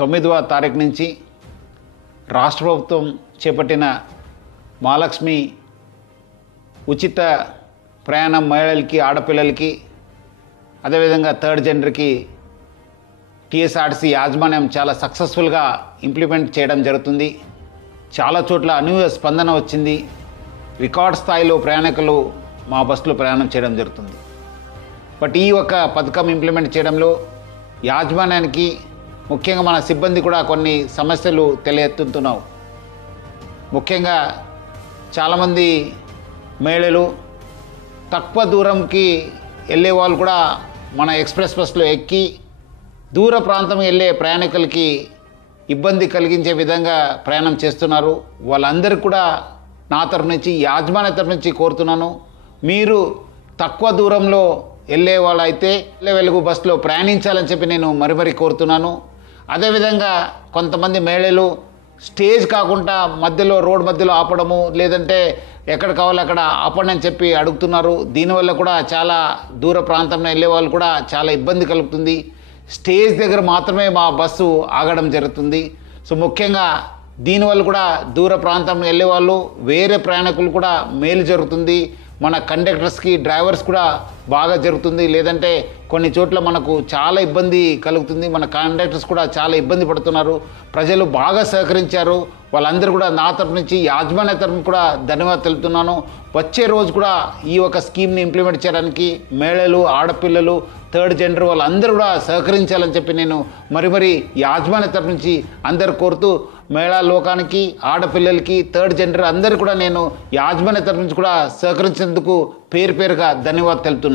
9వ తారీఖు నుంచి రాష్ట్ర ప్రభుత్వం చేపట్టిన మహాలక్ష్మి ఉచిత ప్రయాణం మహిళలకి, ఆడపిల్లలకి, అదేవిధంగా థర్డ్ జెండర్కి టీఎస్ఆర్టీసీ యాజమాన్యం చాలా సక్సెస్ఫుల్గా ఇంప్లిమెంట్ చేయడం జరుగుతుంది. చాలా చోట్ల అనూహ్య స్పందన వచ్చింది. రికార్డ్ స్థాయిలో ప్రయాణికులు మా బస్సులో ప్రయాణం చేయడం జరుగుతుంది. బట్ ఈ ఒక పథకం ఇంప్లిమెంట్ చేయడంలో యాజమాన్యానికి, ముఖ్యంగా మన సిబ్బంది కూడా కొన్ని సమస్యలు తెలియెత్తుతున్నావు. ముఖ్యంగా చాలామంది మహిళలు తక్కువ దూరంకి వెళ్ళే వాళ్ళు కూడా మన ఎక్స్ప్రెస్ బస్సులో ఎక్కి దూర ప్రాంతం వెళ్ళే ప్రయాణికులకి ఇబ్బంది కలిగించే విధంగా ప్రయాణం చేస్తున్నారు. వాళ్ళందరికీ కూడా నా తరఫు నుంచి, యాజమాన్య తరఫు నుంచి కోరుతున్నాను, మీరు తక్కువ దూరంలో వెళ్ళే వాళ్ళైతే వెలుగు బస్సులో ప్రయాణించాలని చెప్పి నేను మరీ కోరుతున్నాను. అదేవిధంగా కొంతమంది మహిళలు స్టేజ్ కాకుండా మధ్యలో, రోడ్ మధ్యలో ఆపడము, లేదంటే ఎక్కడ కావాలో అక్కడ ఆపండి అని చెప్పి అడుగుతున్నారు. దీనివల్ల కూడా చాలా దూర ప్రాంతంలో వెళ్ళే వాళ్ళు కూడా చాలా ఇబ్బంది కలుగుతుంది. స్టేజ్ దగ్గర మాత్రమే మా బస్సు ఆగడం జరుగుతుంది. సో ముఖ్యంగా దీనివల్ల కూడా దూర ప్రాంతంలో వెళ్ళే వాళ్ళు, వేరే ప్రయాణికులు కూడా మేలు జరుగుతుంది. మన కండక్టర్స్కి, డ్రైవర్స్ కూడా బాగా జరుగుతుంది. లేదంటే కొన్ని చోట్ల మనకు చాలా ఇబ్బంది కలుగుతుంది. మన కండక్టర్స్ కూడా చాలా ఇబ్బంది పడుతున్నారు. ప్రజలు బాగా సహకరించారు. వాళ్ళందరూ కూడా నా తరఫు నుంచి, యాజమాన్య తరఫున కూడా ధన్యవాదాలు తెలుపుతున్నాను. వచ్చే రోజు కూడా ఈ ఒక స్కీమ్ని ఇంప్లిమెంట్ చేయడానికి మహిళలు, ఆడపిల్లలు, థర్డ్ జెండర్ వాళ్ళందరూ కూడా సహకరించాలని చెప్పి నేను మరీ యాజమాన్య తరఫు నుంచి అందరు కోరుతూ, మహిళా లోకానికి, ఆడపిల్లలకి, థర్డ్ జెండర్ అందరూ కూడా నేను యాజమాన్య తరఫు నుంచి కూడా సహకరించేందుకు పేరుగా ధన్యవాదాలు తెలుపుతున్నాను.